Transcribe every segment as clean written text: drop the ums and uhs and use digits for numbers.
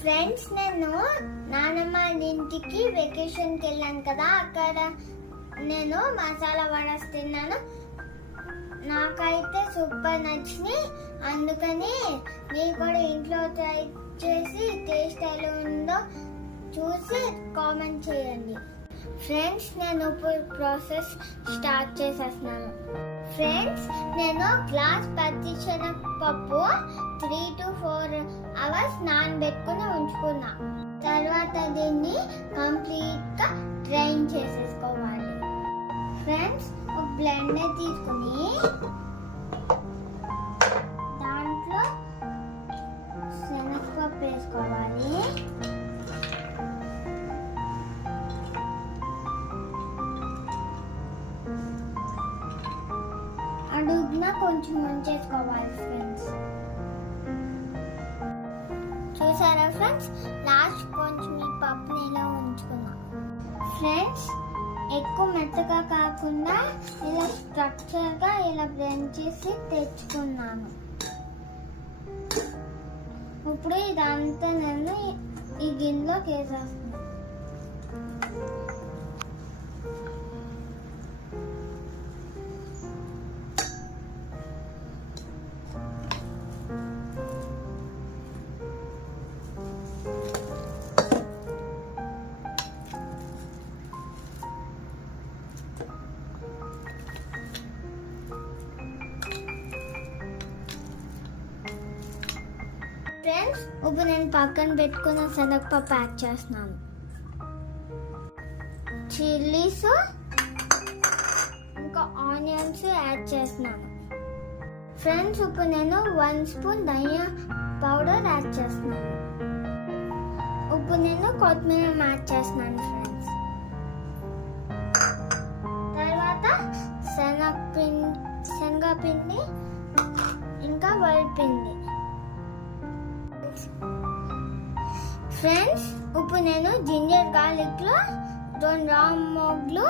Friends, నేను నానమ్మ ఇంటికి వెకేషన్కి వెళ్ళాను కదా, అక్కడ నేను మసాలా వడస్ తిన్నాను. నాకైతే సూపర్ నచ్చినాయి. అందుకని మీరు కూడా ఇంట్లో ట్రై చేసి టేస్ట్ ఎలా ఉందో చూసి కామెంట్ చేయండి. ఫ్రెండ్స్, నేను ఇప్పుడు ప్రాసెస్ స్టార్ట్ చేసేస్తున్నాను. ఫ్రెండ్స్, నేను గ్లాస్ పచ్చిశనగపప్పు 3 to 4 hours నానబెట్టుకుని ఉంచుకున్నా. తర్వాత దీన్ని కంప్లీట్గా డ్రైన్ చేసేసుకోవాలి. ఫ్రెండ్స్, ఒక బ్లెండర్ తీసుకుని దాంట్లో శనగపప్పు వేసుకోవాలి. అడుగున కొంచెం ముంచేసుకోవాలి. ఫ్రెండ్స్, చూసారా ఫ్రెండ్స్, లాస్ట్ కొంచెం ఈ పప్పుని ఇలా ఉంచుకున్నా. ఫ్రెండ్స్, ఎక్కువ మెత్తగా కాకుండా ఇలా స్ట్రక్చర్గా ఇలా బ్లెండ్ చేసి తెచ్చుకున్నాను. ఇప్పుడు ఇదంతా నేను ఈ గిన్నెలోకి వేసేస్తున్నాను. ఫ్రెండ్స్, ఇప్పుడు నేను పక్కన పెట్టుకున్న శనగపప్పు యాడ్ చేస్తున్నాను. చిల్లీస్ ఇంకా ఆనియన్స్ యాడ్ చేస్తున్నాను. ఫ్రెండ్స్, ఇప్పుడు నేను 1 స్పూన్ ధనియా పౌడర్ యాడ్ చేస్తున్నాను. ఇప్పుడు నేను కొత్తిమీర యాడ్ చేస్తున్నాను. ఫ్రెండ్స్, తర్వాత శనగపిండి ఇంకా వరిపిండి. ఫ్రెండ్స్, ఇప్పుడు నేను జింజర్ గార్లిక్ లో 2 రామోగ్లు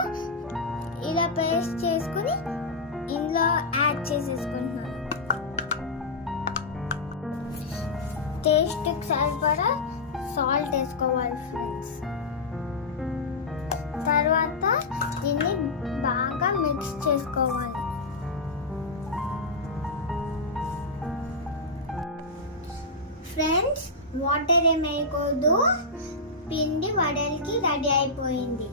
ఇలా పేస్ట్ చేసుకుని ఇందులో యాడ్ చేసేసుకుంటున్నాను. టేస్ట్కి సరిపడా సాల్ట్ వేసుకోవాలి. ఫ్రెండ్స్, తర్వాత దీన్ని బాగా మిక్స్ చేసుకోవాలి. ఫ్రెండ్స్, వాటర్ ఏమేయకూడదు. పిండి వడలకి రెడీ అయిపోయింది.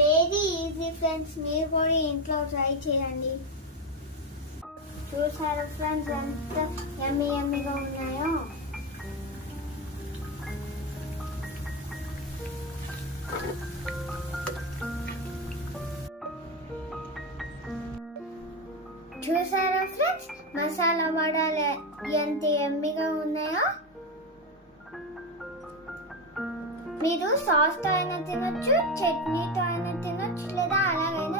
వెరీ ఈజీ ఫ్రెండ్స్, మీరు కూడా ఇంట్లో ట్రై చేయండి. చూసారా ఫ్రెండ్స్, ఎంత యమ్మీగా ఉన్నాయో. చూసారా ఫ్రెండ్స్, మసాలా వడలు ఎంత యమ్మీగా ఉన్నాయో. మీరు సాస్తో అయినా తినొచ్చు, చట్నీతో అయినా తినొచ్చు, లేదా అలాగైనా